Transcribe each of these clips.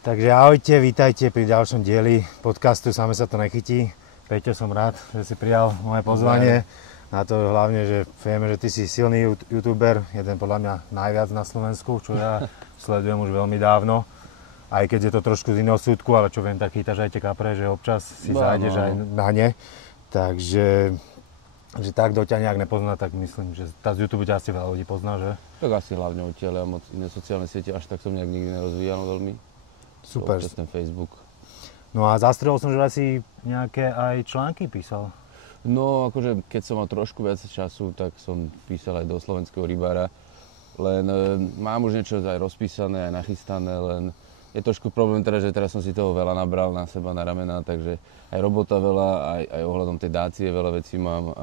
Takže ahojte, vítajte pri ďalšom dieli podcastu Same sa to nechytí. Peťo, som rád, že si prijal moje pozvanie. Na to hlavne, že vieme, že ty si silný youtuber, jeden podľa mňa najviac na Slovensku, čo ja sledujem už veľmi dávno. Aj keď je to trošku z iného súdku, ale čo viem, tak chytáš aj tie kapre, že občas si zájdeš aj na ne. Takže že tak, kto ťa nejak nepozná, tak myslím, že tá z YouTube ťa asi veľa ľudí pozná, že? Tak asi hlavne odtiaľ, a moc iné sociálne siete až tak som nejak nikdy nerozvíjal veľmi. Super. Občas ten Facebook. No a zastrelil som, že asi nejaké aj články písal. No akože keď som mal trošku viac času, tak som písal aj do Slovenského rybára. Len mám už niečo aj rozpísané, aj nachystané, len je trošku problém teda, že teraz som si toho veľa nabral na seba, na ramená, takže aj robota veľa, aj ohľadom tej dácie veľa vecí mám,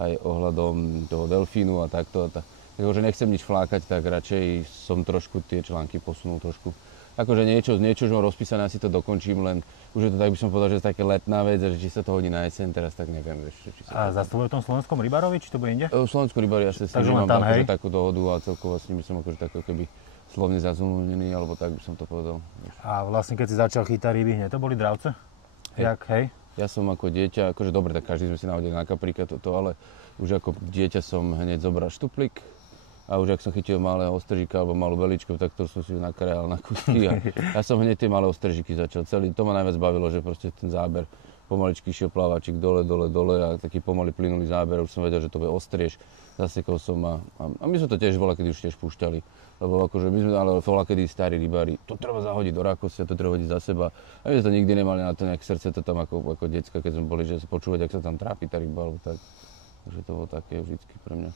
aj ohľadom toho delfínu a takto. Takže nechcem nič flákať, tak radšej som trošku tie články posunul trošku. Akože niečo už mám rozpísané, asi to dokončím, len už je to tak by som povedal, že je také letná vec, že či sa to hodí na jeseň, teraz tak neviem ešte. A zastavuje v tom slovenskom rybárovi, či to bude inde? V slovenskom rybári až s ním mám akože takú dohodu a celkovo s nimi som akože tak keby slovne zazumlnený, alebo tak by som to povedal. A vlastne keď si začal chytať ryby, hneď to boli dravce? Hej? Ja som ako dieťa, akože dobre, tak každý sme si nahodili na kapríka toto, ale už ako dieťa som hneď zobral štuplík. A už ak som chytil malé ostržíka alebo malú beličku, tak to som si nakrajal na kusky a ja som hneď tie malé ostržíky začal celý. To ma najviac bavilo, že proste ten záber pomaličky išiel plávačik dole a taký pomaly plynulý záber. Už som vedel, že to bude ostrieš. Zasekol som a my sme to tiež bola, keď už tiež púšťali. Lebo akože my sme ale bola, kedy starí rybári, to treba zahodiť do rákosti a to treba hodiť za seba. A my sme to nikdy nemali na to nejak srdce, to tam ako decka, keď sme boli, že počúvať, ak sa tam trápi tá ryba, alebo tak. Takže to bolo také vždycky pre mňa.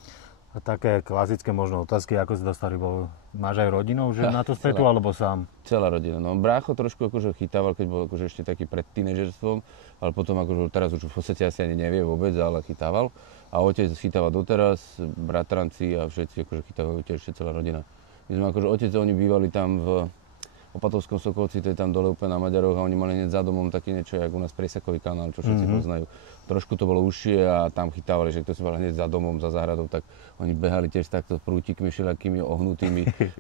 A také klasické možno otázky, ako si dostal rybou. Máš aj rodinou, že na to spätu, alebo sám? Celá rodina. No brácho trošku akože chytával, keď bol akože ešte taký pred tínežerstvom, ale potom akože teraz už v podstate asi ani nevie vôbec, ale chytával. A otec chytáva doteraz, bratranci a všetci akože chytávajú tiež celá rodina. My sme akože otec, oni bývali tam v Opatovskom Sokolci, to je tam dole úplne na Maďaroch a oni mali hneď za domom také niečo, jak u nás Presakový kanál, čo všetci poznajú. Trošku to bolo užšie a tam chytávali, že kto si bol hneď za domom, za záhradou, tak oni behali tiež takto prútikmi všelijakými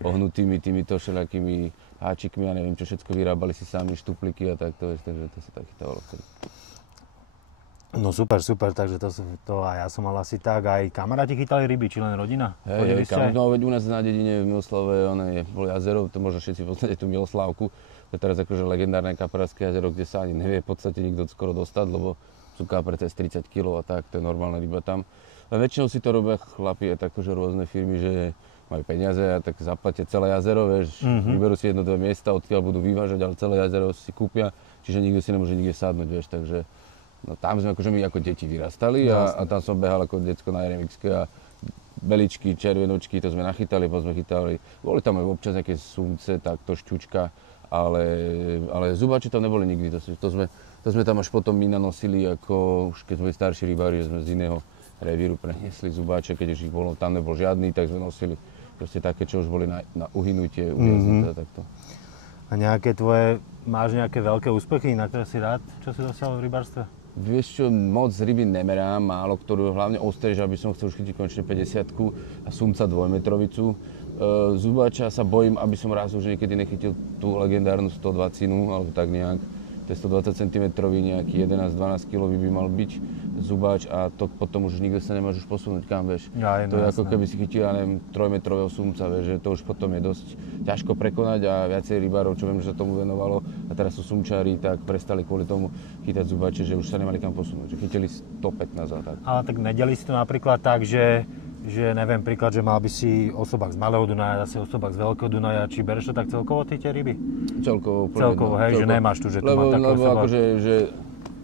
ohnutými týmito všelijakými háčikmi a neviem čo všetko, vyrábali si sami štupliky a takto, takže to sa tak chytávalo vtedy. No super, takže to a ja som mal asi tak, aj kamaráti chytali ryby, či len rodina? Hej, no veď u nás na dedine v Miloslave, bolo jazero, to možno všetci poznáte tú Miloslavku, to je teraz akože legendárne kaprárske jazero, kde sa ani nevie v podstate nikto skoro dostať, lebo sú kapre cez 30 kg a tak, to je normálna ryba tam. A väčšinou si to robia chlapi, aj takože rôzne firmy, že majú peniaze a tak zaplatia celé jazero, vieš, vyberú si jedno, dve miesta, odkiaľ budú vyvážať, ale celé jazero si kúpia, čiže nikto si nemôže nikde sadnúť, vieš, takže no tam sme akože my ako deti vyrastali a tam som behal ako decko na RMX-ke a beličky, červenočky, to sme nachytali, potom sme chytali, boli tam aj občas nejaké sumce, takto šťučka, ale zubáči tam neboli nikdy, to sme tam až potom my nanosili, ako už keď sme starší rybári, že sme z iného revíru preniesli zubáče, keď už ich bolo, tam nebol žiadny, tak sme nosili proste také, čo už boli na uhynutie, ujaznuté takto. A máš nejaké veľké úspechy, na ktoré si rád, čo si dosiahol v rybárstve? Vieš čo, moc ryby nemerám, málo ktorú, hlavne ostrež, aby som chcel už chytiť konečne 50-ku a sumca 2-metrovicu. Zubáča sa bojím, aby som raz už niekedy nechytil tú legendárnu 120, alebo tak nejak. To je 120 cm, nejaký 11-12 kg by mal byť zubáč a to potom už nikto sa nemáš už posunúť kam, vieš. Ja, to je ako keby si chytil, ja neviem, 3-metrového sumca, vieš, že to už potom je dosť ťažko prekonať a viacej rybárov, čo viem, že sa tomu venovalo a teraz sú sumčári, tak prestali kvôli tomu chytať zubáče, že už sa nemali kam posunúť, že chytili 115 a tak. Ale tak nedeli si to napríklad tak, že neviem, príklad, že mal by si osobák z Malého Dunaja, zase osobák z Veľkého Dunaja, či bereš to tak celkovo ty tie ryby? Celkovo, hej, že nemáš tu, že to má taký osobák. Lebo akože, že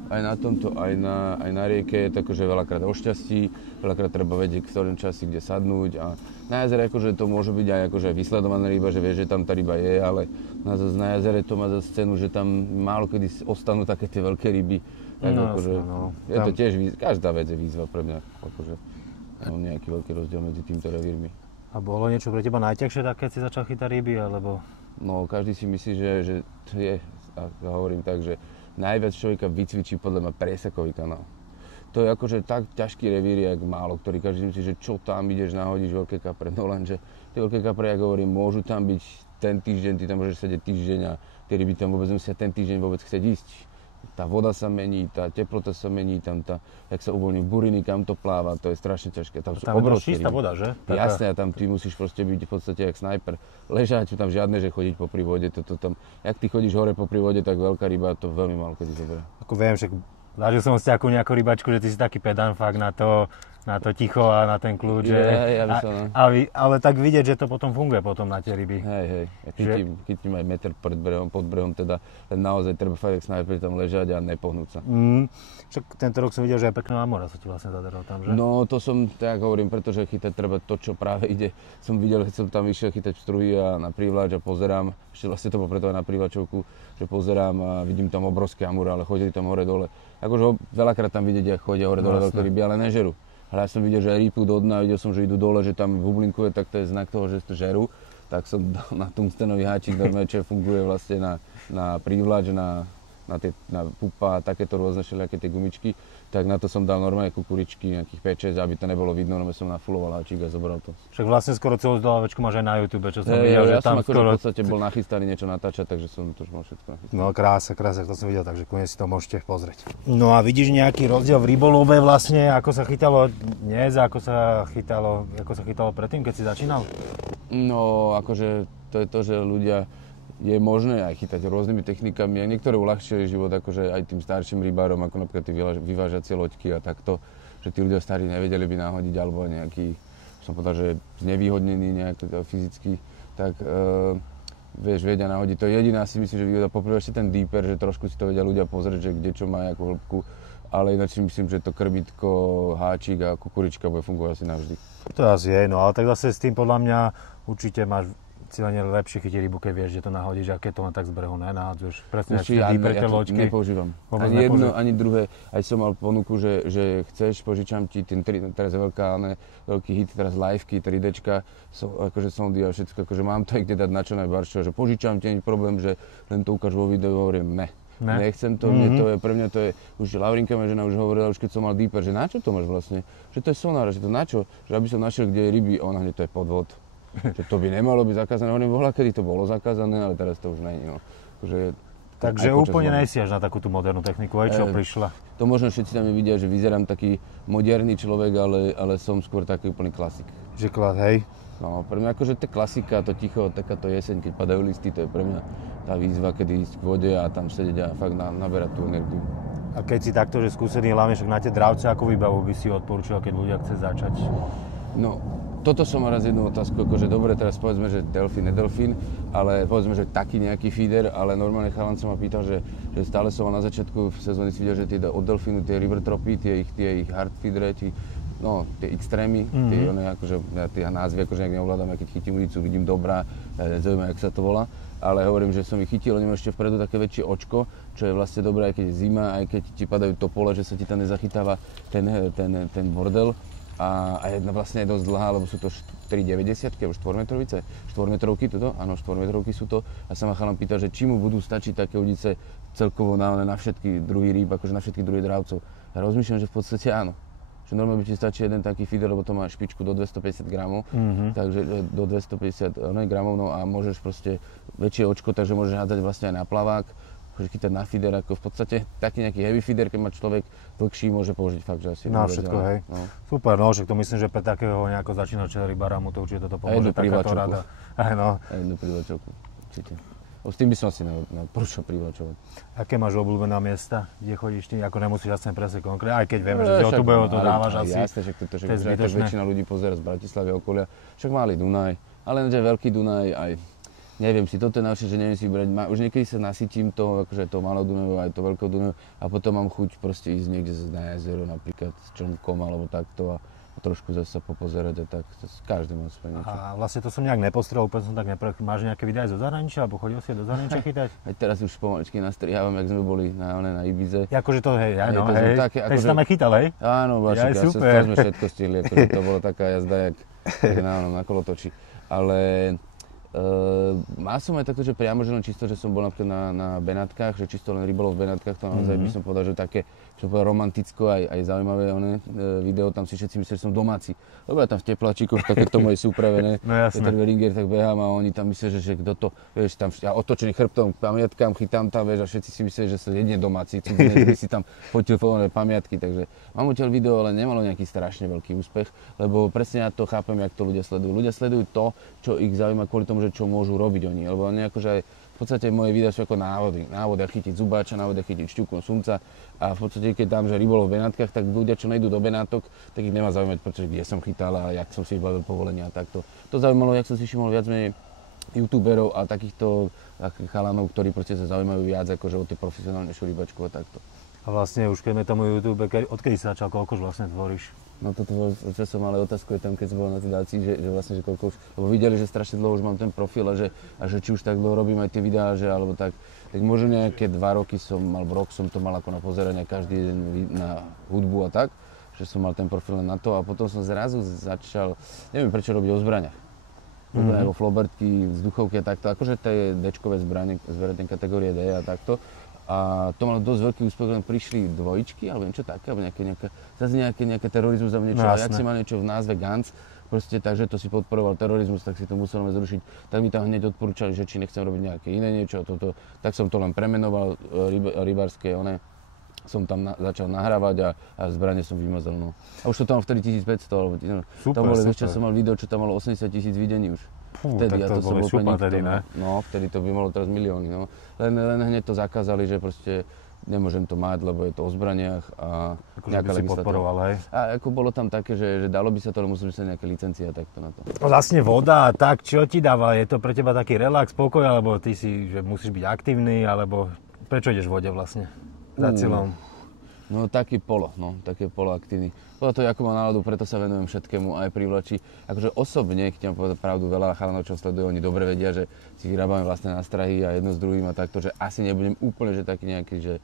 aj na tomto, aj na rieke je to akože veľakrát o šťastí, veľakrát treba vedieť, v ktorom časi kde sadnúť a na jazere akože to môže byť aj akože vysledovaná ryba, že vieš, že tam tá ryba je, ale na jazere to má zase cenu, že tam málo kedy ostanú také tie veľké ryby. Tak no, akože, no. Je to tiež každá vec je výzva pre mňa, akože. Mám nejaký veľký rozdiel medzi týmto revírmi. A bolo niečo pre teba najťažšie tak, keď si začal chytať ryby, alebo? No, každý si myslí, že to je, a hovorím tak, že najviac človeka vycvičí podľa mňa Presakový kanál. To je akože tak ťažký revír, jak málo, ktorý každý myslí, že čo tam ideš, nahodíš veľké kapre, no lenže tie veľké kapre, jak hovorím, môžu tam byť ten týždeň, ty tam môžeš sedieť týždeň a tie ryby tam vôbec nemusia ten týždeň vôbec chcieť ísť. Tá voda sa mení, tá teplota sa mení, tam jak sa uvoľní buriny, kam to pláva, to je strašne ťažké. Tam sú obrovské čistá ryby. voda, že? Jasné, a tam ty musíš proste byť v podstate jak snajper. Ležať, sú tam žiadne, že chodiť popri vode, tam, jak ty chodíš hore popri vode, tak veľká ryba to veľmi málo kedy zoberie. Ako viem, však zažil som s nejakú rybačku, že ty si taký pedant fakt na to ticho a na ten kľúč, ale tak vidieť, že to potom funguje potom na tie ryby. Hej, chytím aj meter pod brehom, teda naozaj treba fakt snajper tam ležať a nepohnúť sa. Však tento rok som videl, že aj pekná Amura sa ti vlastne zadarilo tam, že? No to som, tak hovorím, pretože chytať treba to, čo práve ide. Som videl, keď som tam išiel chytať struhy a na prívlač a pozerám, ešte vlastne to bolo preto aj na prívlačovku, že pozerám a vidím tam obrovské Amure, ale chodili tam hore-dole. Akože veľakrát tam vidieť, ako chodia hore-dole veľké ryby, ale nežerú. Ale ja som videl, že aj rýpu do dna, videl som, že idú dole, že tam bublinkuje, tak to je znak toho, že to žerú. Tak som dal na tungstenový háčik, normálne, čo funguje vlastne na prívlač, na pupa, takéto rôzne všelijaké tie gumičky. Tak na to som dal normálne kukuričky, nejakých 5-6, aby to nebolo vidno, no som nafuloval háčik a zobral to. Však vlastne skoro celú zdolávačku máš aj na YouTube, čo som videl, že tam skoro... v podstate bol nachystaný niečo natáčať, takže som to už mal všetko nachystané. No krása, to som videl, takže kľudne si to môžete pozrieť. No a vidíš nejaký rozdiel v rybolove vlastne, ako sa chytalo dnes, ako sa chytalo predtým, keď si začínal? No, akože to je to, že ľudia je možné aj chytať rôznymi technikami a niektoré uľahčili život akože aj tým starším rybárom, ako napríklad tí vyvážacie loďky a takto, že tí ľudia starí nevedeli by nahodiť alebo nejaký, som povedal, že znevýhodnený nejak fyzicky, tak vedia nahodiť. To je jediná, si myslím, že výhoda. Poprvé ešte ten deeper, že trošku si to vedia ľudia pozrieť, že kde čo má akú hĺbku, ale ináč si myslím, že to krmitko, háčik a kukurička bude fungovať asi navždy. To asi je, no ale tak zase s tým podľa mňa určite máš cílene lepšie chytiť rybu, keď vieš, že to nahodíš, a keď to len tak z brehu nenáhadzuješ. Presne pre tie loďky. Nepoužívam. Ani jedno, ani druhé. Aj som mal ponuku, že chceš, požičam ti teraz je veľký hit, teraz liveky, 3Dčka, akože sondy a všetko, akože mám to aj kde dať na čo najbaršie, že požičam ti, nie problém, že len to ukáž vo videu, hovorím ne. Nechcem to, pre mňa to je, už Laurinka moja žena už hovorila, už keď som mal deeper, že na čo to máš vlastne? Že to je sonár, že to na čo? Že aby som našiel, kde je ryby, a ona hneď to je podvod. Že to by nemalo byť zakázané, hovorím, bohľa, kedy to bolo zakázané, ale teraz to už není, no. Takže úplne nejsiaš na takú tú modernú techniku, aj čo prišla? To možno všetci tam vidia, že vyzerám taký moderný človek, ale som skôr taký úplný klasik. Že hej? No, pre mňa akože tá klasika, to ticho, takáto jeseň, keď padajú listy, to je pre mňa tá výzva, kedy ísť k vode a tam sedieť a fakt naberať tú energiu. A keď si takto, že skúsený, hlavne však na tie dravce, akú výbavu by si odporúčal, keď ľudia chce začať? No, toto som mal raz jednu otázku, akože dobre, teraz povedzme, že delfín, nedelfín, ale povedzme, že taký nejaký feeder, ale normálne chalan sa ma pýtal, že stále som mal na začiatku sezóny si videl, že tie od delfínu, tie river tropy, tie ich hard feedere, tie extrémy, tie názvy, akože nejak neovládam, keď chytím ulicu, vidím dobrá, zaujímavé, jak sa to volá, ale hovorím, že som ich chytil, oni majú ešte vpredu také väčšie očko, čo je vlastne dobré, aj keď je zima, aj keď ti padajú topole, že sa ti tam nezachytáva ten bordel. A jedna vlastne je dosť dlhá, lebo sú to 4,90 alebo 4-metrovice. 4-metrovky toto? Áno, 4-metrovky sú to. A sa ma chalan pýta, že či mu budú stačiť také udice celkovo na všetky druhy rýb, akože na všetky druhy dravcov. Ja rozmýšľam, že v podstate áno. Že normálne by ti stačí jeden taký feeder, lebo to má špičku do 250 gramov, takže do 250 gramov, no a môžeš proste väčšie očko, takže môžeš hádzať vlastne aj na plavák. Môžeš chytať na feeder, ako v podstate taký nejaký heavy feeder, keď má človek dlhší, môže použiť fakt, že asi... Na všetko, hej. No. Super, no, však to myslím, že pre takého nejako začínačného rybára mu to určite toto pomôže, takáto rada. A jednu prívlačovku, určite. S tým by som asi neporúčal prívlačovať. Aké máš obľúbené miesta, kde chodíš ty? Ako nemusíš asi presne konkrétne, aj keď vieme, že z YouTube to dávaš asi. Jasné, že to je zbytočné. Väčšina ľudí pozerá z Bratislavy okolia, však malý Dunaj, ale veľký Dunaj aj... Neviem si, toto je najlepšie, že neviem si brať, už niekedy sa nasytím to, akože to malého Dunaju aj to veľkého Dunaju a potom mám chuť proste ísť niekde na jazero, napríklad s člnkom alebo takto a trošku zase sa popozerať a tak, každý má svoje niečo. A vlastne to som nejak nepostrel, úplne som tak máš nejaké videá zo zahraničia, alebo chodil si do zahraničia chytať? Aj teraz už pomaličky nastrihávam, jak sme boli na Ibize. Akože to, hej, keď si tam aj chytal, hej? Áno, Vašik, to sme všetko stihli, akože to bola taká jazda, jak na kolotoči, ale... Mal som aj takto, že priamo, že len čisto, že som bol napríklad na Benátkach, že čisto len rybolov v Benátkach, to naozaj by som povedal, že také, čo povedal romanticko, aj zaujímavé video, tam si všetci myslia, že som domáci. Lebo ja tam v teplačíkoch, takéto moje sú upravené, no jasné. Peter Veringer, tak behám a oni tam myslia, že kto to, vieš, tam ja otočený chrbtom k pamiatkám, chytám tam, vieš, a všetci si myslia, že som jedine domáci, cudzine, že by si tam fotil pamiatky, takže mám odtiaľ video, ale nemalo nejaký strašne veľký úspech, lebo presne ja to chápem, jak to ľudia sledujú. Ľudia sledujú to, čo ich zaujíma kvôli tomu, že čo môžu robiť oni, lebo oni akože aj v podstate moje videá sú ako návody. Návod, ako chytiť zubáča, návod, ako chytiť šťuku sumca a v podstate keď dám, že rybolov v Benátkach, tak ľudia, čo nejdú do Benátok, tak ich nemá zaujímať, pretože kde som chytal a jak som si vybavil povolenia a takto. To zaujímalo, jak som si všimol viac menej youtuberov a takýchto chalanov, ktorí proste sa zaujímajú viac akože o tie profesionálnejšiu rybačku a takto. A vlastne už keď sme tomu YouTube, odkedy si začal, koľko už vlastne tvoríš? No toto bol časom, ale otázku je tam, keď som bol na tej dácii, že vlastne, že koľko už, lebo videli, že strašne dlho už mám ten profil a že či už tak dlho robím aj tie videá, že alebo tak možno nejaké 2 roky alebo rok som to mal ako na pozeranie každý deň na hudbu a tak, že som mal ten profil len na to a potom som zrazu začal, neviem prečo robiť o zbraniach. Vo flobertky, vzduchovky a takto, akože tie D-čkové zbrane kategórie D a takto. A to malo dosť veľký úspech, len prišli dvojičky, alebo niečo také, alebo nejaké terorizmus, alebo niečo, a jak si mal niečo v názve Gantz, proste takže to si podporoval terorizmus, tak si to musel zrušiť. Tak mi tam hneď odporúčali, že či nechcem robiť nejaké iné niečo, tak som to len premenoval, rybárske, som tam začal nahrávať a zbrane som vymazal, no. A už to tam vtedy 1500, alebo super, tam bolo, vieš čo, som mal video, čo tam malo 80 000 videní už. Vtedy, tak to bolo super tedy, ne? No, vtedy to by malo teraz milióny, no. Len hneď to zakázali, že proste nemôžem to mať, lebo je to o zbraniach a nejaká legislatíva. A ako bolo tam také, že dalo by sa to, ale musí sa nejaké licencie a takto na to. Vlastne voda, tak čo ti dáva? Je to pre teba taký relax, pokoj, alebo ty si, že musíš byť aktívny, alebo prečo ideš v vode vlastne? Za cieľom? No také polo aktívny. Podľa toho, ako mám náladu, preto sa venujem všetkému, aj privlači. Akože osobne, keď mám povedať pravdu, veľa chalanov, čo sledujú, oni dobre vedia, že si vyrábame vlastné nástrahy a jedno s druhým a takto, že asi nebudem úplne, že taký nejaký, že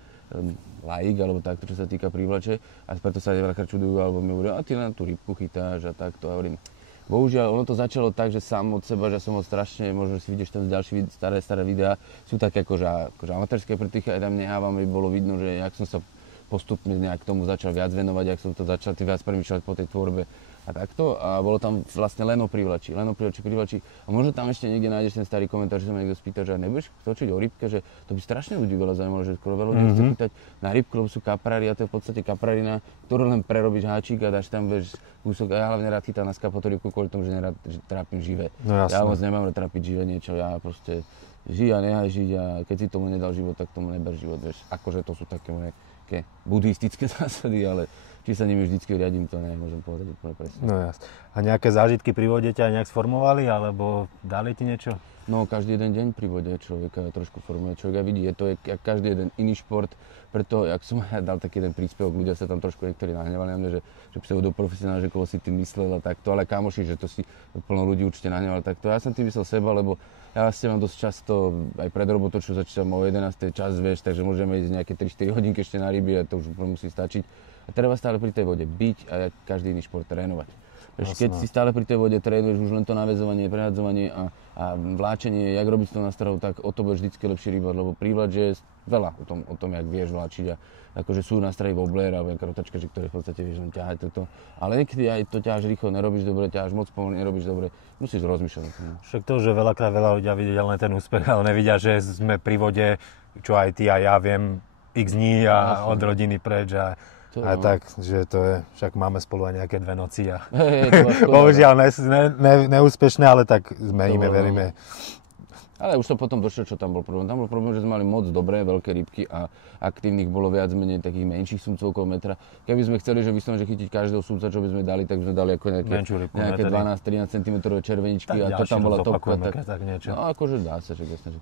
laik, alebo takto, čo sa týka privlače. A preto sa veľakrát čudujú, alebo mi hovoria, a ty len tú rybku chytáš a takto. A hovorím, bohužiaľ, ono to začalo tak, že sám od seba, že som ho strašne, možno si vidíš tam ďalšie staré videá, sú také akože amatérske pretichy, aj tam nehávam, aby bolo vidno, že jak som sa postupne nejak tomu začal viac venovať, jak som to začal viac premýšľať po tej tvorbe a takto. A bolo tam vlastne len o privlači. A možno tam ešte niekde nájdeš ten starý komentár, že sa ma niekto spýta, že nebudeš točiť o rybke, že to by strašne ľudí veľa zaujímalo, že skoro veľa ľudí chce pýtať na rybku, lebo sú kaprári a to je v podstate kaprarina, ktorú len prerobíš háčik a dáš tam kúsok. A ja hlavne rád chytám na skapo tú rybku kvôli tomu, že nerad trápim živé. No, ja moc nemám rád trápiť živé niečo, ja proste žij a nehaj žiť a keď si tomu nedal život, tak tomu neber život, vieš. Akože to sú také moje buddhistické zásady, ale či sa nimi vždycky riadím, to nemôžem povedať úplne presne. No jasne. A nejaké zážitky pri vode ťa nejak sformovali, alebo dali ti niečo? No, každý jeden deň pri vode človeka trošku formuje, človek vidí, je to jak každý jeden iný šport, preto, jak som ja dal taký jeden príspevok, ľudia sa tam trošku niektorí nahnevali na mňa, že pseudoprofesionál, že koho si tým myslel a takto, ale kamoši, že to si plno ľudí určite nahnevali takto. Ja som tým myslel seba, lebo ja vlastne mám dosť často, aj pred robotou, čo začítam o 11. čas, vieš, takže môžeme ísť nejaké 3-4 hodinky ešte na ryby a to už musí stačiť. A treba stále pri tej vode byť a jak každý iný šport trénovať. Keď si stále pri tej vode trénuješ už len to naväzovanie, prehadzovanie a vláčenie, jak robiť s tou nástrahou, tak o to budeš vždycky lepší rybár, lebo prívlač je veľa o tom, jak vieš vláčiť a akože sú nástrahy wobbler alebo nejaká rotačka, ktoré v podstate vieš len ťahať toto. Ale niekedy aj to ťaháš rýchlo, nerobíš dobre, ťaháš moc pomaly, nerobíš dobre, musíš rozmýšľať. Však to, že veľakrát veľa ľudia vidia len ten úspech, ale nevidia, že sme pri vode, čo aj ty a ja viem, x dní a od rodiny preč a tak, že to je, však máme spolu aj nejaké 2 noci a bohužiaľ neúspešné, ale tak zmeníme, veríme. Ale už som potom došiel, čo tam bol problém. Tam bol problém, že sme mali moc dobré veľké rybky a aktívnych bolo viac menej takých menších sumcov okolo metra. Keby sme chceli, že chytiť každého sumca, čo by sme dali, tak by sme dali ako nejaké 12-13 cm červeničky a to tam bola topka. No akože dá sa, že jasne.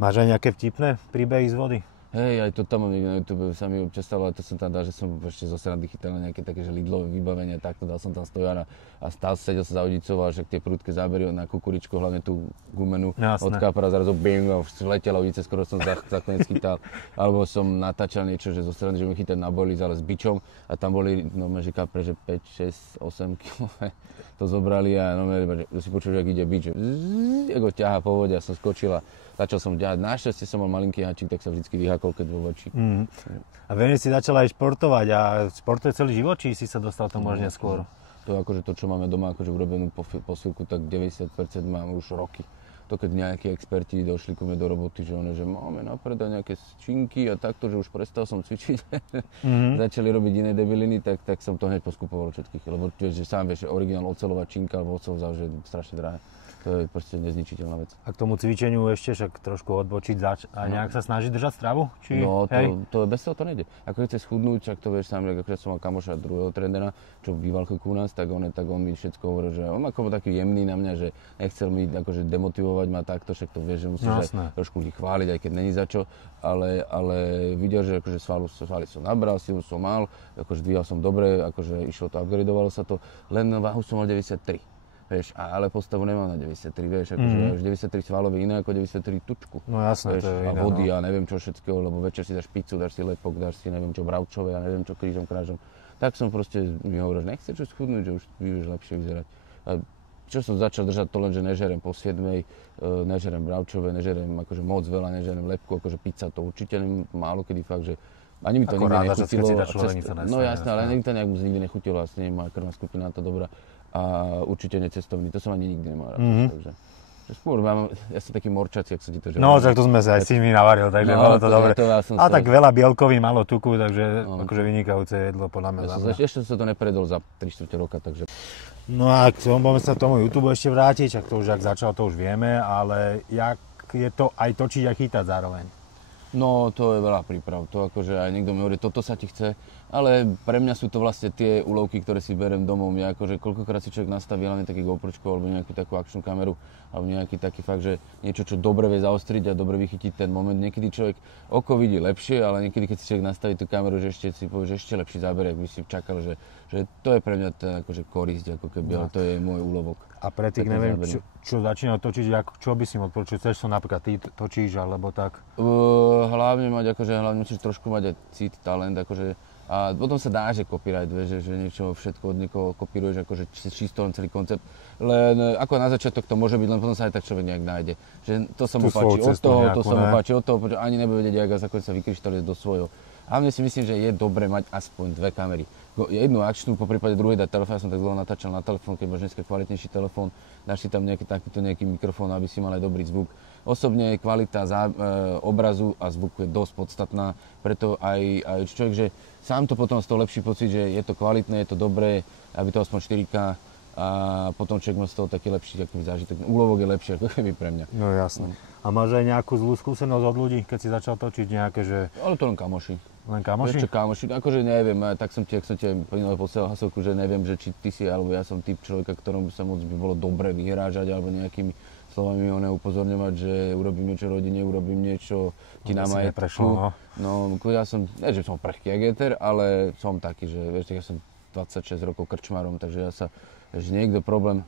Máš aj nejaké vtipné príbehy z vody? Hej, aj to tam mám niekde na YouTube, sa mi občas stalo, ale to som tam dal, že som ešte zo srandy chytal nejaké také, že Lidlové vybavenie, takto dal som tam stojana a sedel sa za Odicou a však tie prudké zábery na kukuričku, hlavne tú gumenú od kapra, zrazu bing, a letela Odice, skoro som za koniec chytal. Alebo som natáčal niečo, že zo srandy, že mi chytať na boiliz, ale s bičom a tam boli, že kapre, že 5, 6, 8 kg to zobrali a že si počul, že ak ide bič, že ako ťaha po vode a som skočil a začal som ďať. Našťastie som mal malinký háčik, tak sa vždycky vyhákol, keď vo voči. A viem, že si začal aj športovať a športuje celý život, či si sa dostal tomu až neskôr? To akože to, čo máme doma, akože urobenú posilku, tak 90% mám už roky. To keď nejakí experti došli ku mne do roboty, že máme napredať nejaké činky a takto, že už prestal som cvičiť. Začali robiť iné debiliny, tak som to hneď poskupoval všetkých. Lebo že sám vieš, že originál oceľová činka alebo oceľ že je strašne drahé. To je proste nezničiteľná vec. A k tomu cvičeniu ešte však trošku odbočiť a nejak sa snažiť držať stravu? Či, no, to bez toho to nejde. Ako chce schudnúť, tak to vieš sám, akože som mal kamoša druhého trénera, čo býval u nás, tak on mi všetko hovoril, že on ako taký jemný na mňa, že nechcel mi akože demotivovať ma takto, však to vieš, že musíš trošku ľudí chváliť, aj keď není za čo, ale videl, že akože svaly som nabral, silu som mal, akože dvíhal som dobre, akože išlo to, upgradovalo sa to, len váhu som mal 93. Vieš, ale postavu nemám na 93, vieš, akože 93 svalové iné ako 93 tučku. No jasné, vieš, to je iné, a vody a neviem čo všetkého, lebo večer si dáš pizzu, dáš si lepok, dáš si neviem čo bravčové a neviem čo krížom krážom. Tak som proste mi hovoril, že nechceš čo schudnúť, že už budeš lepšie vyzerať. A čo som začal držať to len, že nežerem po 7, nežerem bravčové, nežerem akože moc veľa, nežerem lepku, akože pizza to určite málo kedy fakt, že ani mi to nikdy nechutilo. No jasné, ale mi to nejak nikdy nechutilo, vlastne moja krvná skupina to dobrá. A určite necestovný, to som ani nikdy nemal rád, takže skôr ja som taký morčací, ak sa ti to že... No, tak to sme sa aj s tými navaril, takže bolo to dobre. A tak veľa bielkovín, málo tuku, takže akože vynikajúce jedlo podľa mňa. Ešte som sa to nepredol za 3/4 roka, takže... No a budeme sa tomu YouTube ešte vrátiť, ak to už ak začal, to už vieme, ale jak je to aj točiť a chytať zároveň? No, to je veľa príprav, to akože aj niekto mi hovorí, toto sa ti chce, ale pre mňa sú to vlastne tie úlovky, ktoré si berem domov. Ja akože koľkokrát si človek nastaví hlavne taký GoPročko alebo nejakú takú akčnú kameru, alebo nejaký taký fakt, že niečo, čo dobre vie zaostriť a dobre vychytiť ten moment. Niekedy človek oko vidí lepšie, ale niekedy, keď si človek nastaví tú kameru, že ešte si povie, že ešte lepší záber, ak by si čakal, že to je pre mňa ten akože korisť, ako keby, ale to je môj úlovok. A pre tých neviem, čo začína točiť, čo by si im odporučil? Chceš som napríklad ty točíš, alebo tak? Hlavne musíš trošku mať aj cit, talent, akože a potom sa dá, že copyright, vieš, že niečo všetko od niekoho kopíruješ, akože čisto len celý koncept. Len ako na začiatok to môže byť, len potom sa aj tak človek nejak nájde. Že to sa mu páči od toho, to sa mu páči od toho, pretože ani nebude vedieť, ako sa vykryštalizuje do svojho. Hlavne si myslím, že je dobre mať aspoň 2 kamery. Jednu akčnú, po prípade druhej dať telefón, ja som tak dlho natáčal na telefón, keď máš dneska kvalitnejší telefón, dáš si tam nejaký mikrofón, aby si mal aj dobrý zvuk. Osobne kvalita obrazu a zvuku je dosť podstatná, preto aj človek, že sám to potom z toho lepší pocit, že je to kvalitné, je to dobré, aby to aspoň 4K a potom človek má z toho taký lepší taký zážitok. Úlovok je lepší ako keby pre mňa. No jasné. A máš aj nejakú zlú skúsenosť od ľudí, keď si začal točiť nejaké, že... Ale to len kamoši. Len kamoši? Prečo kamoši? Akože neviem, tak som ti minulé posielal hasovku, že neviem, že či ty si, alebo ja som typ človeka, ktorom by sa moc by bolo dobre vyhrážať, alebo nejakými slovami ho neupozorňovať, že urobím niečo rodine, urobím niečo ti na majetku. No, ja som, nie že som prchký ageter, ale som taký, že vieš, ja som 26 rokov krčmarom, takže ja sa, že niekto problém.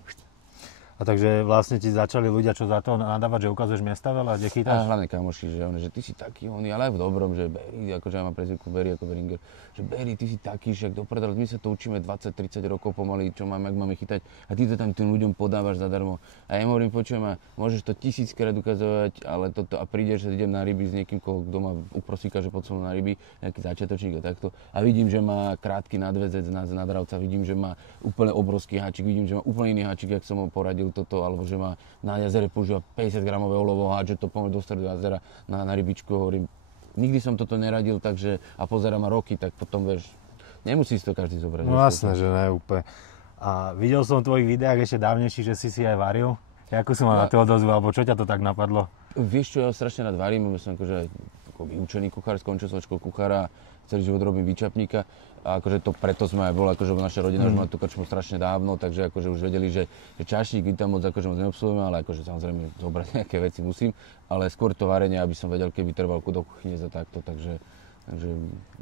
A takže vlastne ti začali ľudia, čo za to nadávať, že ukazuješ miesta veľa, kde chytáš? A hlavne kamoši, že ty si taký, ale aj v dobrom, že Berry, akože ja mám prezivku Berry ako Beringer, že Berry, ty si taký, však dopredal, my sa to učíme 20-30 rokov pomaly, čo máme, ak máme chytať, a ty to tam tým ľuďom podávaš zadarmo. A ja im hovorím, počujem, môžeš to 1000-krát ukazovať, ale toto, a prídeš, že idem na ryby s niekým, koho doma uprosíka, že poď som na ryby, nejaký začiatočník a takto, a vidím, že má krátky nadväzec na nadravca, vidím, že má úplne obrovský háčik, vidím, že má úplne iný háčik, jak som ho poradil toto, alebo že má na jazere používa 50 gramové olovo, hádže to poďme dostať do jazera na rybičku, hovorím, nikdy som toto neradil, takže a pozerám ma roky, tak potom vieš, nemusí si to každý zobrať. No jasné, že ne úplne. A videl som v tvojich videách ešte dávnejší, že si aj varil. Jakú som mal na to odozvu, alebo čo ťa to tak napadlo? Vieš čo, ja strašne rád varím, som akože ako vyučený kuchár, skončil som školu kuchára, celý život robím výčapníka a akože to preto sme aj boli, akože naša rodina už má tú krčmu strašne dávno, takže akože už vedeli, že čašník tam moc akože moc neobsluhujeme, ale akože samozrejme zobrať nejaké veci musím, ale skôr to varenie, aby som vedel, keby trval do kuchyne za takto, takže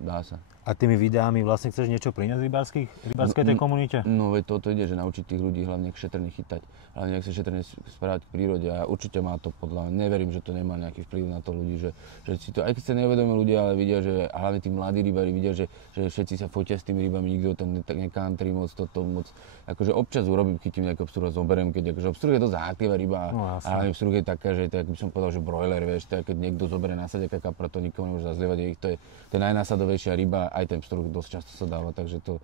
dá sa. A tými videami vlastne chceš niečo priniesť rybárskej tej komunite? No veď toto ide, že naučiť tých ľudí hlavne šetrne chytať, hlavne ak sa šetrne správať k prírode a určite má to podľa mňa, neverím, že to nemá nejaký vplyv na to ľudí, že si to, aj keď sa neuvedomujú ľudia, ale vidia, že a hlavne tí mladí rybári vidia, že všetci sa fotia s tými rybami, nikto tam nekantri moc, toto moc, akože občas chytím nejaký obstruh a zoberiem, keď akože obstruh je dosť háklivá ryba a hlavne obstruh je taká, že tak by som povedal, že broiler, vieš, tak keď niekto zoberie nasaďaka kapra, to nikomu nemôže zazlievať, to je najnásadovejšia ryba, aj ten pstruh dosť často sa dáva, takže to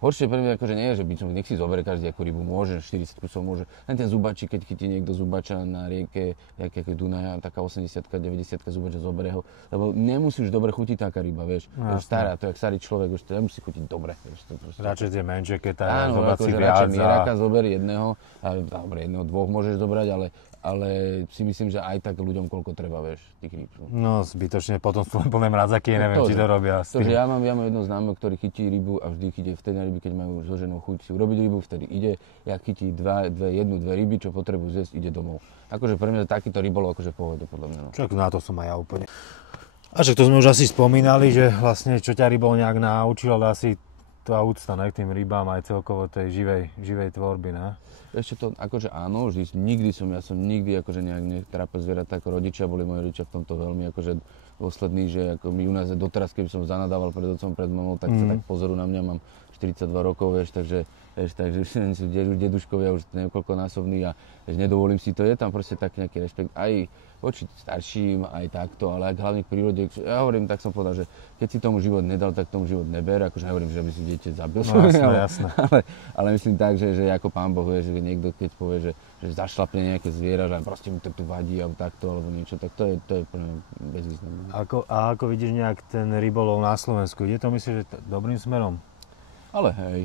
horšie pre mňa akože nie je, že by som nech si zoberie každý akú rybu, môže, 40 kusov môže, len ten zubačík, keď chytí niekto zubača na rieke, ako Dunaja, taká 80-ka, 90-ka zubača zoberie ho, lebo nemusí už dobre chutiť taká ryba, vieš, už stará, to je jak starý človek, už to nemusí chutiť dobre, vieš, to proste. Radšej tie menšie, keď tá zobací akože viac. Mieraka zoberie jedného, dobre, jedného, dvoch môžeš zobrať, ale si myslím, že aj tak ľuďom koľko treba, vieš, tých rýb. No zbytočne, potom sú len plné mrazaky, neviem, či to robia. Že ja mám jedno známe, ktorý chytí rybu a vždy chytí vtedy na ryby, keď majú zloženú chuť si urobiť rybu, vtedy ide, ja chytí dve ryby, čo potrebujú zjesť, ide domov. Akože pre mňa takýto rybolov akože pohode, podľa mňa. No. Čak na to som aj ja úplne. A však to sme už asi spomínali, že vlastne čo ťa rybol nejak naučil, ale asi tá úcta k tým rybám aj celkovo tej živej tvorby, ne? Ešte to, akože áno, ja som nikdy akože nejak netrápil zvieratá, ako rodičia, boli moji rodičia v tomto veľmi akože dôslední, že ako my u nás doteraz, keby som zanadával pred otcom, pred mamou, tak sa tak pozorú na mňa, mám 42 rokov, vieš, takže sú deduškovia už niekoľkonásobní a nedovolím si to, je tam proste taký nejaký rešpekt aj voči starším, aj takto, ale aj hlavne k prírode. Ja hovorím, tak som povedal, že keď si tomu život nedal, tak tomu život neber, akože hovorím, že by si dieťa zabil. No jasné. Ale myslím tak, že ako Pán Boh vie, že niekto keď povie, že zašlapne nejaké zviera, že proste mu to tu vadí alebo takto, alebo niečo, tak to je pre mňa bezvýznamné. Ako vidíš nejak ten rybolov na Slovensku? Ide to, myslíš, že dobrým smerom? Ale hej,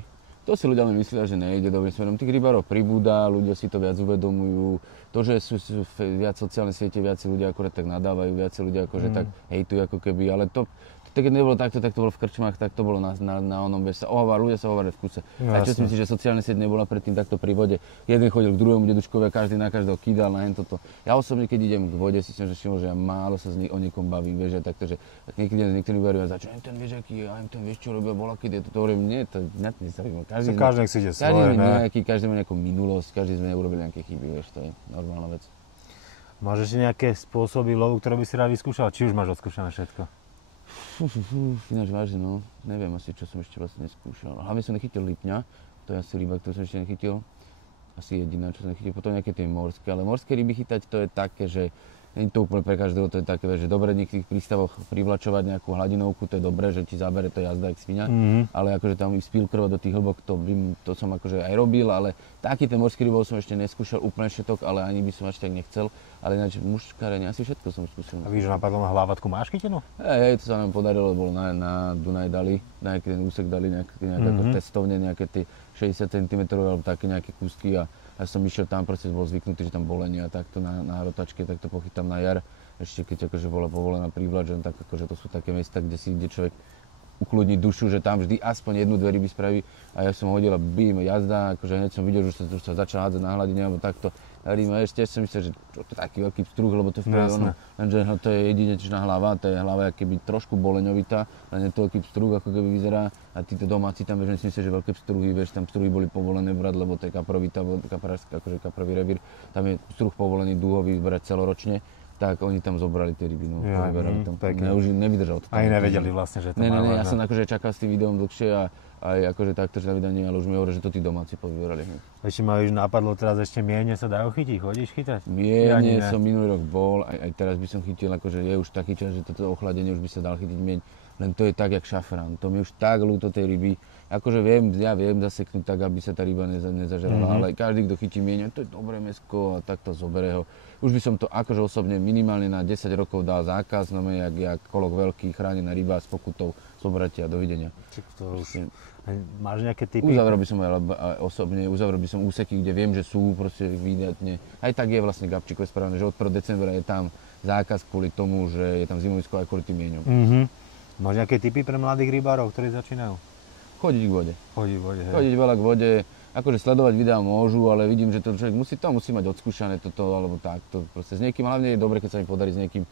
to si ľudia len myslia, že nejde dobrým smerom. Tých rybárov pribúda, ľudia si to viac uvedomujú. To, že sú viac sociálne siete, viac ľudia akorát tak nadávajú, viac ľudia akože tak hejtujú ako keby, ale to keď nebolo takto, tak to bolo v krčmách, tak to bolo na onom, bez sa ľudia sa hovorili v kuse. No, a čo si myslíš, že sociálna sieť nebola predtým takto pri vode? Jeden chodil k druhému dedučkovi a každý na každého kýdal na toto. Ja osobne, keď idem k vode, si všimol, že ja málo sa o niekom bavím, vieš, a takto, že niekedy hovorím, že ten vieš, aký, a ten vieš, čo robil, bola, keď je to hovorím, nie, to nezaujíma. Každý si ide svoje, ne? Každý má nejakú minulosť, každý sme urobili nejaké chyby, vieš, to je normálna vec. Máš ešte nejaké spôsoby lovu, ktoré by si rád vyskúšal? Či už máš odskúšané všetko? Ináč vážne, no, neviem asi, čo som ešte vlastne neskúšal. Hlavne som nechytil lipňa, to je asi ryba, ktorú som ešte nechytil. Asi jediná, čo som nechytil. Potom nejaké tie morské, ale morské ryby chytať to je také, že nie je to úplne pre každého, to je také, že dobre v niektorých prístavoch privlačovať nejakú hladinovku, to je dobré, že ti zabere to jazda jak sviňa, ale akože tam ísť pilkrovať do tých hlbok, to som akože aj robil, ale taký ten morský rybol som ešte neskúšal úplne všetok, ale ani by som až tak nechcel, ale ináč muškarenie asi všetko som skúsil. A víš, že napadlo na hlavatku máš chytenú? Hej, to sa nám podarilo, bolo na Dunaj dali, na nejaký ten úsek dali nejaké testovne, nejaké tie 60 cm alebo také nejaké kúsky a ja som išiel tam, proste bol zvyknutý, že tam bolenie a takto na rotačke, tak to pochytám na jar. Ešte keď akože bola povolená prívlač, tak akože to sú také miesta, kde človek ukludní dušu, že tam vždy aspoň jednu, dve ryby spraví a ja som hodil a bím, jazda, akože hneď som videl, že už sa začal hádzať na hladine alebo takto. Ja hovorím, ešte som myslel, že to je taký veľký pstruh, lebo to je ono, lenže to je jedinečná hlava, to je hlava keby trošku boleňovitá, len je to veľký pstruh, ako keby vyzerá a títo domáci tam, vieš, si myslíš, že veľké pstruhy, vieš, tam pstruhy boli povolené brať, lebo to je kaprovita, akože kaprový revír, tam je pstruh povolený dúhový brať celoročne. Tak oni tam zobrali tie ryby, no. Ja, už nevydržal to. Ani nevedeli vlastne, že to má ja som akože čakal s tým videom dlhšie a aj akože takto, že na vydanie, ale už mi hovorí, že to tí domáci povyberali. Ešte ma už napadlo teraz ešte miene sa dajú chytiť, chodíš chytať? Miene som minulý rok bol, aj teraz by som chytil, akože je už taký čas, že toto ochladenie už by sa dal chytiť mieň, len to je tak jak šafrán, to mi už tak ľúto tej ryby. Akože ja viem zaseknúť tak, aby sa tá ryba nezažerala, ale každý, kto chytí mieň, to je dobré mäsko a takto zoberie ho. Už by som to akože osobne minimálne na 10 rokov dal zákaz, no jak kolok veľký, chránená ryba s pokutou, zobratia, dovidenia. Máš nejaké typy? Uzavrel by som úseky, kde viem, že sú proste výdatne. Aj tak je vlastne Gabčíkové správne, že od 1. decembra je tam zákaz kvôli tomu, že je tam zimovisko aj kvôli tým mieňom. Máš nejaké tipy pre mladých rybárov, ktorí začínajú? Chodiť k vode. Chodiť k vode, hej. Chodiť veľa k vode. Akože sledovať videá môžu, ale vidím, že to človek musí mať odskúšané toto, alebo takto. Proste s niekým, hlavne je dobre, keď sa mi podarí s niekým,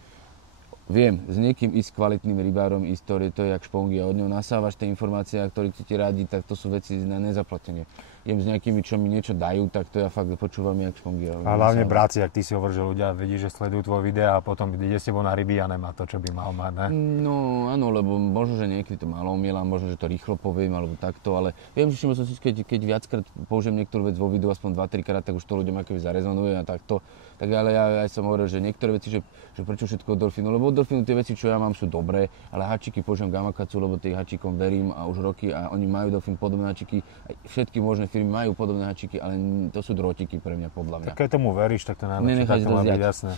s niekým ísť kvalitným rybárom, to je jak špongy a od ňou nasávaš tie informácie, ktoré ti radí, tak to sú veci na nezaplatenie. Jem s nejakými, čo mi niečo dajú, tak to ja fakt počúvam jak špongy. A hlavne bráci, ak ty si hovoril, že ľudia vidí, že sledujú tvoje videá a potom ide s tebou na ryby a nemá to, čo by mal mať, ne? No áno, lebo možno, že niekedy to málo omielam, možno, že to rýchlo poviem alebo takto, ale viem, že som si, keď viackrát použijem niektorú vec vo videu, aspoň 2-3 krát, tak už to ľuďom akoby zarezonuje a takto. Tak ale ja som hovoril, že niektoré veci, že prečo všetko od delfínu, lebo od delfínu tie veci, čo ja mám, sú dobré, ale hačiky použijem Gamakatsu, lebo tých hačikom verím a už roky a oni majú delfín podobné hačiky, všetky možné firmy majú podobné hačiky, ale to sú drôtiky pre mňa podľa mňa. Tak keď tomu veríš, tak to najlepšie, tak to má byť jasné.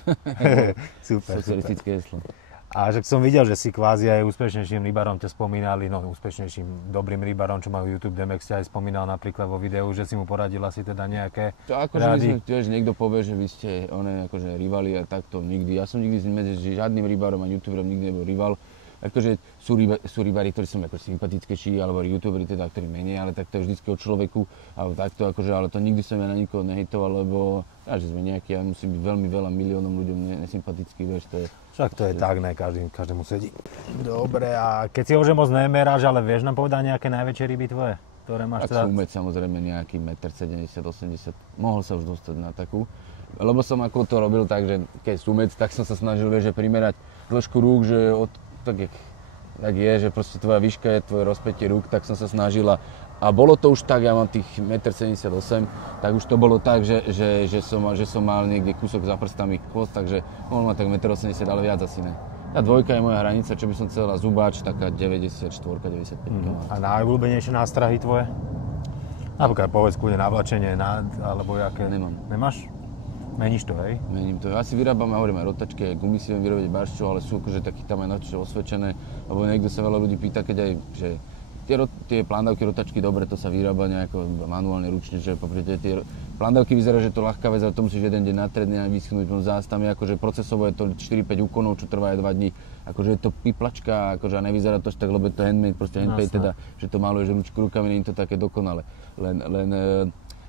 Super. Socialistické heslo. A že som videl, že si kvázi aj úspešnejším rybárom ťa spomínali, úspešnejším dobrým rybárom, čo majú YouTube, Demex ťa aj spomínal napríklad vo videu, že si mu poradila si teda nejaké to akože myslím, tiež niekto povie, že vy ste akože rivali a takto nikdy. Ja som nikdy medzi žiadnym rybárom a YouTuberom nikdy nebol rival. Akože sú rybári, ktorí sú ako sympatickejší, alebo youtuberi teda, ktorí menej, ale tak to je vždycky o človeku, alebo takto akože, ale to nikdy som ja na nikoho nehejtoval, lebo že sme nejakí, ja musím byť veľmi veľa miliónom ľuďom nesympatický, vieš, to je... Však to je tak, ne, každému sedí. Dobre, a keď si ho že moc nemeráš, ale vieš nám povedať nejaké najväčšie ryby tvoje, ktoré máš teda? Tak sumec samozrejme nejaký 1,70 m, 80 mohol sa už dostať na takú. Lebo som ako to robil tak, že keď sumec, tak som sa snažil, vieš, že primerať dĺžku rúk, že tak je, že proste tvoja výška je tvoje rozpätie rúk, tak som sa snažila. A bolo to už tak, ja mám tých 1,78 m, tak už to bolo tak, že som mal niekde kúsok za prstami chvost, takže mohol mať tak 1,80 m, ale viac asi ne. Tá dvojka je moja hranica, čo by som chcela, zubáč, taká 94, 95 kg. A najobľúbenejšie nástrahy tvoje? Napríklad povedz kľudne navlačenie, alebo jaké? Nemám. Nemáš? Meníš to, hej? Mením to. Ja si vyrábam, ja hovorím aj rotačky, aj gumy si viem vyrobiť barščov, ale sú akože taký tam aj na čo osvedčené, lebo niekto sa veľa ľudí pýta, keď aj, že tie plandavky, rotačky, dobre, to sa vyrába nejako manuálne, ručne, že popri tie plandavky vyzerá, že to ľahká vec, ale to musíš jeden deň na 3 dní vyschnúť, zás tam je akože procesovo je to 4-5 úkonov, čo trvá aj 2 dní. Akože je to piplačka, akože a nevyzerá to tak, lebo je to handmade, proste handmade teda, že to maluješ rukami, nie je to také dokonale.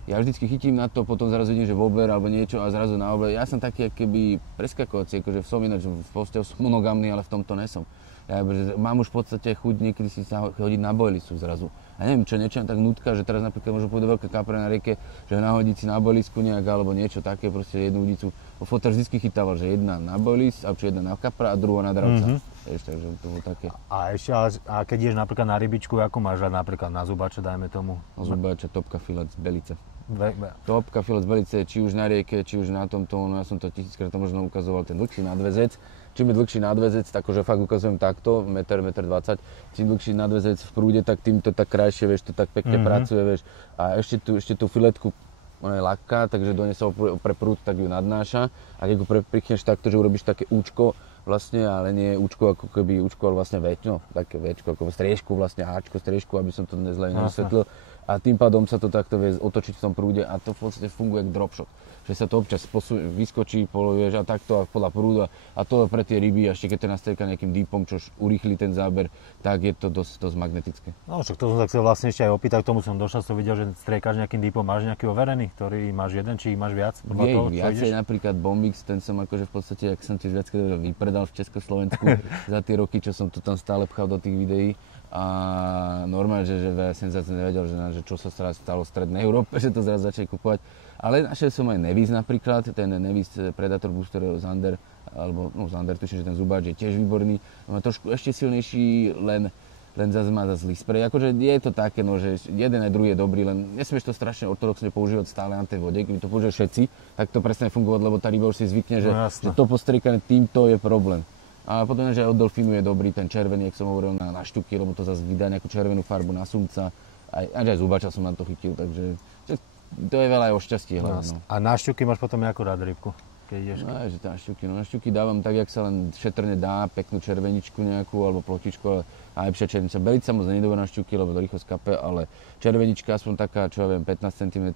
Ja vždycky chytím na to, potom zrazu vidím, že vober alebo niečo a zrazu na ober. Ja som taký keby preskakovací, akože som ináč v vzťahu som monogamný, ale v tomto nesom. Ja mám už v podstate chuť niekedy si sa hodiť na bojlisu zrazu. A neviem čo, niečo tak nutka, že teraz napríklad možno pôjde veľká kapra na rieke, že nahodiť si na bojlisku nejak alebo niečo také, proste jednu udicu. Fotar vždycky chytával, že jedna na bojlis, alebo jedna na kapra a druhá na dravca. Takže to bolo také. A ešte, a keď ideš napríklad na rybičku, ako máš napríklad na zubače, dajme tomu? Na zubače, topka, filet, belice. Topka, filet, belice, či už na rieke, či už na tomto, no ja som to 1000-krát možno ukazoval, ten dlhší nadväzec. Čím je dlhší nadväzec, tak akože fakt ukazujem takto, 1,20 m, čím dlhší nadväzec v prúde, tak tým to tak krajšie, vieš, to tak pekne pracuje, vieš. A ešte tú filetku, ona je ľahká, takže do nej sa pre prúd, tak ju nadnáša. A keď ho prichneš takto, že urobíš také účko, vlastne, ale nie účko ako keby účko, ale vlastne väčšino, také väčko, ako striežku, vlastne háčko, striežku, aby som to zle nevysvetlil. A tým pádom sa to takto vie otočiť v tom prúde a to v podstate funguje ako dropshot. Že sa to občas vyskočí, polovieš a takto a podľa prúda a to pre tie ryby, a ešte keď to nastrieka nejakým deepom, čo urýchli ten záber, tak je to dosť magnetické. No však to som sa chcel vlastne ešte aj opýtať, k tomu som došiel, som videl, že striekaš nejakým deepom, máš nejaký overený, ktorý máš jeden, či ich máš viac? Viacej, napríklad Bombix, ten som akože v podstate, ak som tiež viackrát vypredal v Československu za tie roky, čo som to tam stále pchal do tých videí. A normálne, že senzácie nevedel, že čo sa stalo v strednej Európe, že to zrazu začali kupovať. Ale našiel som aj Nevis napríklad, ten Nevis Predator Booster Zander, alebo Zander, tuším, že ten zubáč je tiež výborný. On je trošku ešte silnejší, len zase má zlý sprej. Akože je to také, no, že jeden aj druhý je dobrý, len nesmieš to strašne ortodoxne používať stále na tej vode. Keď to používaš všetci, tak to prestane fungovať, lebo tá ryba už si zvykne, že to postriekané týmto je problém. A potom, že aj od delfínu je dobrý ten červený, jak som hovoril, na šťuky, lebo to zase vydá nejakú červenú farbu na sumca. Aj zúbača som na to chytil, takže to je veľa aj o šťastí hlavne. No. A na šťuky máš potom jakú rád rybku, keď ideš? No, že na šťuky dávam tak, jak sa len šetrne dá, peknú červeničku nejakú, alebo plotičku, ale a lepšia červenica. Belica moc nie je dobrá na šťuky, lebo to rýchlo skape, ale červenička aspoň taká, čo ja viem, 15 cm,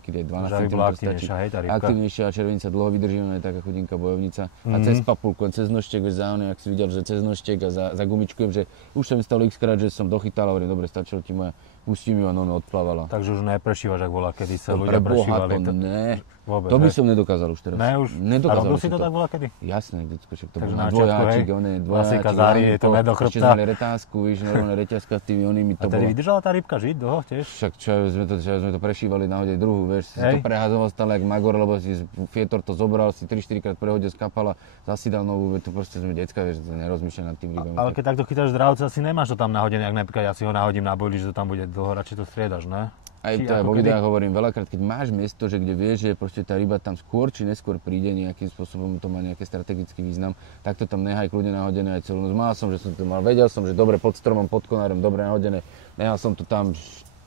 niekedy aj 12 cm stačí. Aktívnejšia, červenica dlho vydrží, ona je taká chudinká bojovnica. A cez papulku, cez nožtek, vieš, za ak si videl, že cez nožtek a za gumičkujem, že už sa mi stalo x-krát, že som dochytal a hovorím, dobre, stačilo ti moja, pustím ju a no odplávala. Takže už neprešívaš, ak bola, kedy sa ľudia prešívali. Ne. Vôbec, to by som nedokázal už teraz. Ne, už. A robil si to tak bola kedy? Jasné, detsko, však to bolo na dvojáčik, dvojáčik, je to med do chrbta. Ešte sme mali retázku, víš, normálne reťazka s tými onými to bolo. A tedy vydržala tá rybka žiť dlho tiež? Však čo, sme to prešívali na hode druhú, vieš, si to preházoval stále jak magor, lebo si fietor to zobral, si 3-4 krát prehodil, skapala, zasidal novú, to proste sme decka, vieš, nerozmýšľa nad tým rybami. Ale keď takto chytáš dravca, si nemáš to tam nahodené, ak napríklad ja si ho nahodím na bojli, že to tam bude dlho, radšej to striedaš, ne? Aj to aj vo videách hovorím veľakrát, keď máš miesto, že kde vieš, že proste tá ryba tam skôr či neskôr príde, nejakým spôsobom to má nejaký strategický význam, tak to tam nehaj kľudne nahodené aj celú noc. Mal som, že som to mal, vedel som, že dobre pod stromom, pod konárom, dobre nahodené, nehal som to tam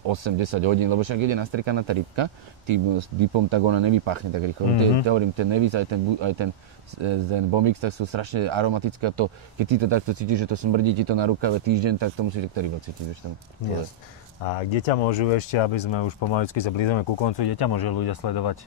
8-10 hodín, lebo však ide nastriekaná tá rybka tým dipom, tak ona nevypáchne tak rýchlo. Hovorím, ten nevis aj ten bombix, tak sú strašne aromatické a to, keď ty to takto cítiš, že to smrdí ti to na rukave týždeň, tak to musí tak tá ryba cítiť, vieš tam. Yes. A kde ťa môžu ešte, aby sme už pomaličky sa blížime ku koncu, kde ťa môžu ľudia sledovať?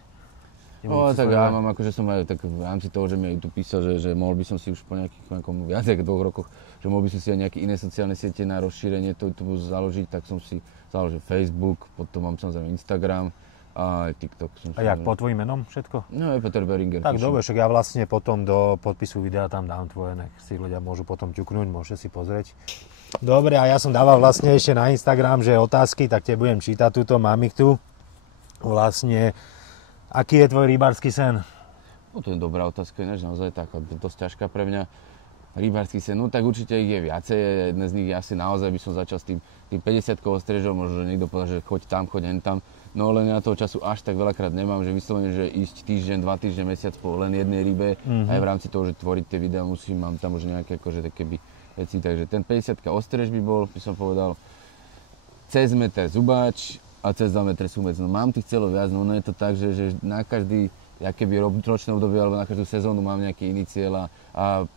Tak ja mám akože som aj tak v rámci toho, že mi YouTube písal, že mohol by som si už po nejakých viac ako 2 rokoch, že mohol by som si aj nejaké iné sociálne siete na rozšírenie to YouTube založiť, tak som si založil Facebook, potom mám samozrejme Instagram a aj TikTok. A jak, po tvojím menom všetko? No aj Peter Beringer. Tak dobre, však ja vlastne potom do podpisu videa tam dám tvoje, nech si ľudia môžu potom ťuknúť, môžete si pozrieť. Dobre, a ja som dával vlastne ešte na Instagram, že otázky, tak tie budem čítať túto, mám ich tu. Vlastne, aký je tvoj rybársky sen? No to je dobrá otázka, ináč naozaj taká dosť ťažká pre mňa. Rybársky sen, no tak určite ich je viacej, jeden z nich asi naozaj by som začal s tým 50-kou ostrežou, možno, že niekto povedal, že choď tam, choď hen tam. No len ja toho času až tak veľakrát nemám, že vyslovene, že ísť týždeň, 2 týždne, mesiac po len jednej rybe, aj v rámci toho, že tvoriť tie videá musím, mám tam už nejaké akože také veci, takže ten 50-ka ostrež by bol, by som povedal, cez meter zubáč a cez 2 metre sumec. No mám tých cieľov viac, no je to tak, že na každý, akéby ročné obdobie alebo na každú sezónu mám nejaký iný cieľ a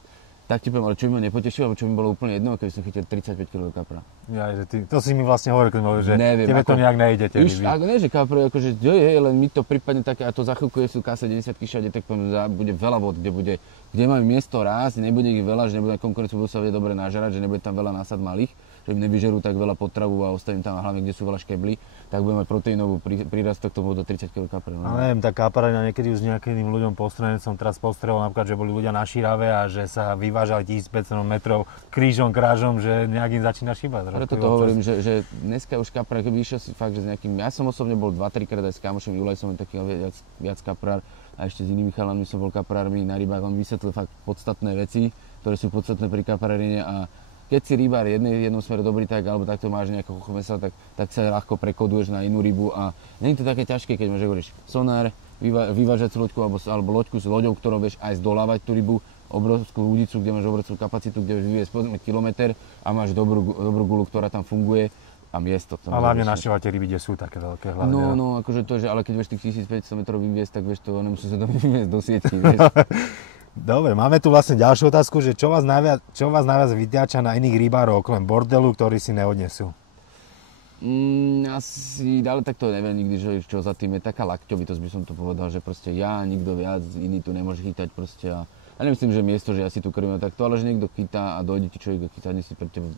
tak ti poviem, ale čo by ma nepotešilo, čo by bolo úplne jedno, keby som chytil 35 kg kapra. Ja, to si mi vlastne hovoril, že neviem, tebe to nejak nejde. Nie, že kapra, akože len mi to prípadne také, a to za chvíľku je sú K70 všade, tak poviem, bude veľa vod, kde máme miesto rásť, nebude ich veľa, že nebude konkurenciu, budú sa vedieť dobre nažerať, že nebude tam veľa násad malých, že im nevyžerú tak veľa potravu a ostavím tam hlavne, kde sú veľa škebly, tak budeme mať proteínovú prírastok, to bude do 30 kg kapra. No. Ale neviem, tá kaparina niekedy už s nejakým ľuďom postreleným som teraz postrel, napríklad, že boli ľudia na Šírave a že sa vyvážali 1500 metrov krížom, krážom, že nejak im začína šíbať. Preto to hovorím, že dneska už kapra, keby išiel si fakt, že s nejakým, ja som osobne bol 2-3 krát aj s kamošom, Julaj som taký viac kaprár a ešte s inými chalami som bol kaprármi na rybách, on vysvetlil fakt podstatné veci, ktoré sú podstatné pri kaprárine a keď si rybár jednom smere dobrý, tak, alebo takto máš nejakého chomesa, tak sa ľahko prekoduješ na inú rybu a nie je to také ťažké, keď máš, hovoríš, sonár, vyvážať loďku alebo loďku s loďou, ktorou vieš aj zdolávať tú rybu, obrovskú údicu, kde máš obrovskú kapacitu, kde vieš vyviesť povedzme kilometr a máš dobrú gulu, ktorá tam funguje a miesto. A hlavne našťovate ryby, kde sú také veľké hlavne. No, akože to, že ale keď vieš tých 1500 metrov vyviesť, tak vieš to, nemusíš sa to vyviesť do sietky, vieš. Dobre, máme tu vlastne ďalšiu otázku, že čo vás najviac vytáča na iných rybárov okrem bordelu, ktorí si neodnesú? Asi, ale tak to neviem nikdy, že čo za tým je taká lakťovitosť, by som to povedal, že proste ja, nikto viac, iný tu nemôže chytať proste a nemyslím, že miesto, že ja si tu krmím takto, ale že niekto chytá a dojde ti človek, chytá si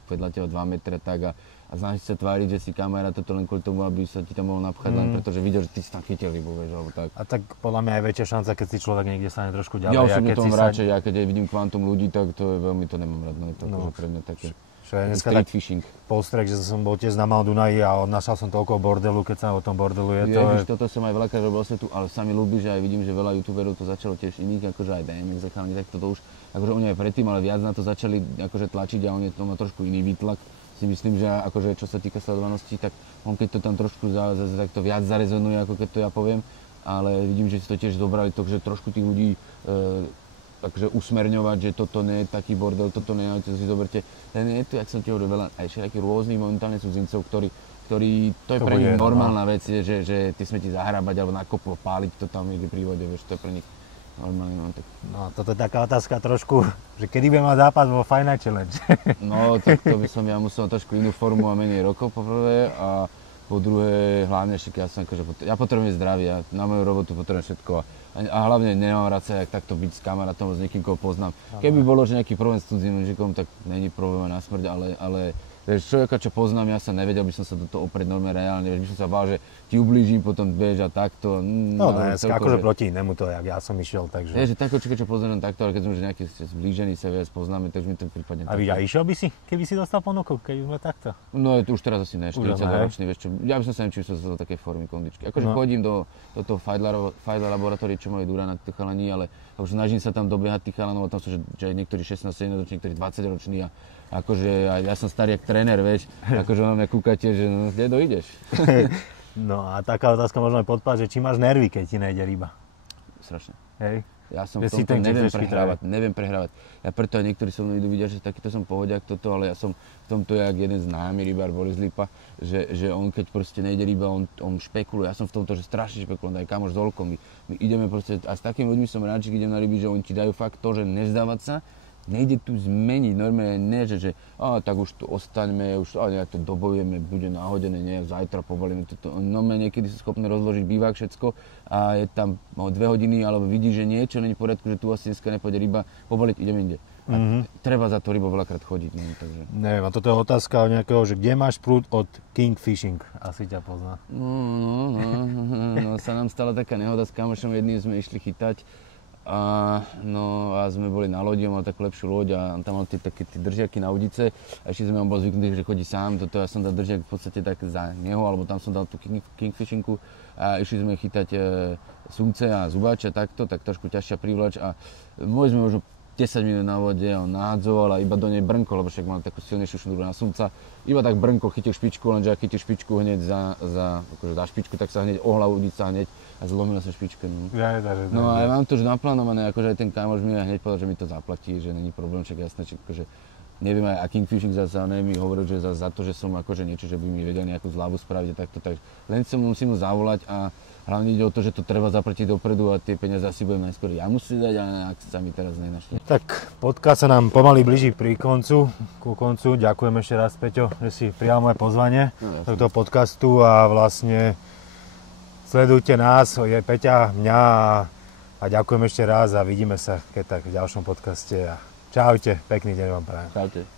vedľa teba 2 metre tak a znáš sa tváriť, že si kamera, toto len kvôli tomu, aby sa ti tam mohol napchať, len preto, že videl, že ty si tam chytil rybu, vieš, alebo tak. A tak podľa mňa aj väčšia šanca, keď si človek niekde stane trošku ďalej. Ja osobne tom radšej, ja keď aj vidím kvantum ľudí, tak to je veľmi, to nemám rád, no je to pre mňa také. Street fishing. Postrek, že som bol tiež na Maldunaji a odnášal som toľko bordelu, keď sa o tom bordelu je to... Toto som aj veľakrát robil svetu, ale sa mi ľúbi, že aj vidím, že veľa youtuberov to začalo tiež iných, akože aj DMX zachalani, tak to už, akože oni aj predtým, ale viac na to začali akože tlačiť a on je to má trošku iný výtlak. Si myslím, že akože čo sa týka sledovanosti, tak on keď to tam trošku tak to viac zarezonuje, ako keď to ja poviem, ale vidím, že si to tiež zobrali to, že trošku tých ľudí takže usmerňovať, že toto nie je taký bordel, toto nie je, to si zoberte. Je tu, jak som ti hovoril, veľa aj všetkých rôznych momentálne cudzincov, ktorí to je pre nich normálna vec, že ty smeti zahrabať alebo na kopu páliť to tam niekde pri vode, vieš, to je pre nich normálne mám tak. No toto je taká otázka trošku, že kedy by mal zápas vo Fight Night Challenge? No, tak to by som ja musel trošku inú formu a menej rokov poprvé a po druhé, hlavne však ja som akože, ja potrebujem zdravie, ja na moju robotu potrebujem všetko a hlavne nemám rád sa jak takto byť s kamarátom, s niekým, koho poznám. Keby bolo, že nejaký problém s cudzím mužikom, tak není problém na smrť, ale vieš, človeka, čo poznám, ja sa nevedel by som sa do toho oprieť normálne reálne, vieš, by som sa bál, že ti ublížim, potom vieš a takto. No ne, akože proti inému to, jak ja som išiel, takže... Vieš, že takého čo poznám takto, ale keď sme už nejaký zblížení sa viac poznáme, takže mi to prípadne... A išiel by si, keby si dostal ponuku, keby sme takto? No už teraz asi ne, 42 ročný, vieš čo, ja by som sa neviem, či som sa do takej formy kondičky. Akože chodím do toho Fight laboratórií, čo majú Durana, tí chalani, ale už snažím sa tam dobiehať tých chalanov, tam sú, že niektorí 16-17 roční, niektorí 20 roční a akože ja som starý jak tréner, vieš, akože na mňa kúkate, že no, kde dojdeš. No a taká otázka možno aj podpať, že či máš nervy, keď ti nejde ryba? Strašne. Hej? Ja som v tomto neviem prehrávať. Ja preto aj niektorí so mnou idú vidia, že takýto som pohodiak toto, ale ja som v tomto jak jeden známy rybár Boris Lipa, že on keď proste nejde ryba, on špekuluje. Ja som v tomto, že strašne špekulujem, aj kamoš s Olkom. My ideme proste, a s takými ľuďmi som rád, že idem na ryby, že oni ti dajú fakt to, že nevzdávať sa. Nejde tu zmeniť, normálne nie, že tak už tu ostaňme, už nejak to dobojujeme, bude nahodené, nie, zajtra pobalíme toto. Normálne niekedy sú schopné rozložiť bývák všetko a je tam 2 hodiny, alebo vidí, že niečo není v poriadku, že tu asi dneska nepôjde ryba, pobaliť, ideme inde. A treba za to rybou veľakrát chodiť, no, takže... Neviem, a toto je otázka od nejakého, že kde máš prúd od Kingfishing, asi ťa pozná. No, sa nám stala taká nehoda s kamošom, jedným sme išli chytať. A sme boli na lodi, on mal takú lepšiu loď a tam mal také držiaky na udice a ešte sme on bol zvyknutý, že chodí sám, toto ja som dal držiak v podstate tak za neho, alebo tam som dal tú kingfishinku a išli sme chytať sumce a zubáča takto, tak trošku ťažšia prívlač a boli sme možno 10 minút na vode, on nahádzoval a iba do nej brnkol, lebo však mal takú silnejšiu šnúru na sumca. Iba tak brnkol, chytil špičku, lenže ak chytil špičku hneď za špičku, tak sa hneď ohla udica hneď a zlomila sa špička. No a ja mám to už naplánované, akože aj ten kamoš mi hneď povedal, že mi to zaplatí, že není problém, však jasné, akože neviem aj, a Kingfishing zase mi hovoril, že za to, že som akože niečo, že by mi vedel nejakú zľavu spraviť a takto, tak len musím mu zavolať a hlavne ide o to, že to treba zaplatiť dopredu a tie peniaze asi budem najskôr ja musím dať, ale ak sa mi teraz nenašli. Tak podcast sa nám pomaly blíži ku koncu. Ďakujem ešte raz, Peťo, že si prijal moje pozvanie do tohto podcastu a vlastne sledujte nás, je Peťa, mňa a ďakujem ešte raz a vidíme sa keď tak v ďalšom podcaste. Čaute, pekný deň vám prajem. Čaute.